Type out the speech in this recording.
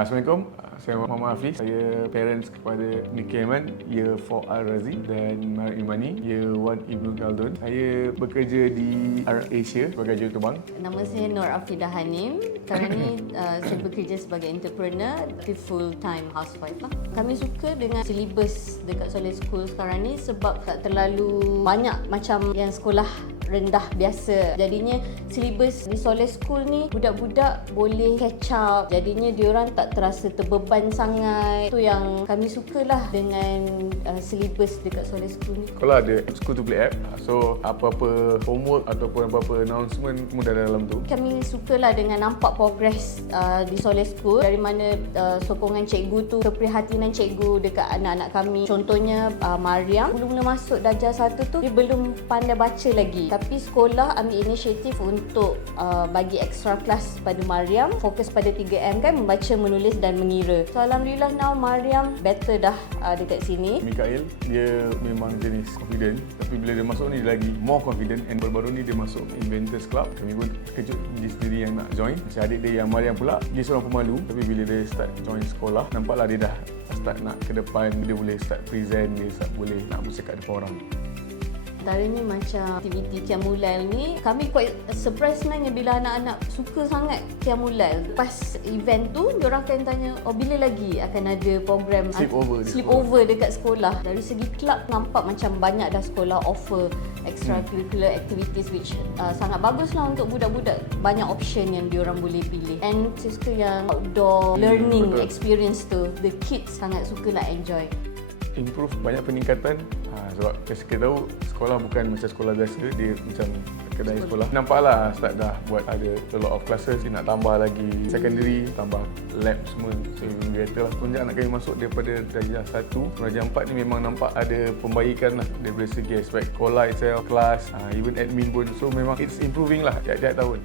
Assalamualaikum, saya Muhammad Hafiz. Saya parents kepada Niki Aiman, Year 4 Al-Razi dan Mara Imani, Year 1 Ibnu Khaldun. Saya bekerja di AirAsia sebagai juruterbang. Nama saya Nur Afidah Hanim. Sekarang ni saya bekerja sebagai entrepreneur, full-time housewife lah. Kami suka dengan silibus dekat Soleh School sekarang ni sebab tak terlalu banyak macam yang sekolah rendah biasa. Jadinya silibus di Soleh School ni budak-budak boleh catch up. Jadinya diorang tak terasa terbeban sangat. Itu yang kami sukalah dengan silibus dekat Soleh School ni. Sekolah ada School to Play app. So apa-apa homework ataupun apa-apa announcement semua dah dalam tu. Kami sukalah dengan nampak progress di Soleh School, dari mana sokongan cikgu tu, keprihatinan cikgu dekat anak-anak kami. Contohnya Mariam, mula-mula masuk darjah 1 tu dia belum pandai baca lagi. Tapi sekolah ambil inisiatif untuk bagi extra class pada Mariam, fokus pada 3M kan, membaca, menulis dan mengira. So alhamdulillah now Mariam better dah dekat sini. Mikael, dia memang jenis confident, tapi bila dia masuk ni dia lagi more confident, and baru-baru ni dia masuk Inventors Club. Kami pun terkejut dia sendiri yang nak join. Macam adik dia yang Mariam pula, dia seorang pemalu, tapi bila dia start join sekolah, nampaklah dia dah start nak ke depan, dia boleh start present, dia start boleh nak bercakap depan orang. Antaranya macam aktiviti Qiyamulail ni, kami quite surprise sebenarnya bila anak-anak suka sangat Qiyamulail. Pas event tu, diorang akan tanya, oh bila lagi akan ada program sleepover dekat sekolah. Dari segi club nampak macam banyak dah sekolah offer extracurricular activities, which sangat bagus lah untuk budak-budak. Banyak option yang diorang boleh pilih. And saya suka yang outdoor learning experience tu, the kids sangat suka nak enjoy. Improve banyak peningkatan sebab kita tahu sekolah bukan macam sekolah biasa, dia macam kedai sekolah. Nampaklah start dah buat ada a lot of classes, dia nak tambah lagi secondary, tambah lab semua. So better lah. Semenjak anak kami masuk daripada darjah 1 darjah 4 ni memang nampak ada pembaikan lah daripada segi aspek sekolah itself, kelas, even admin pun. So memang it's improving lah tiap-tiap tahun.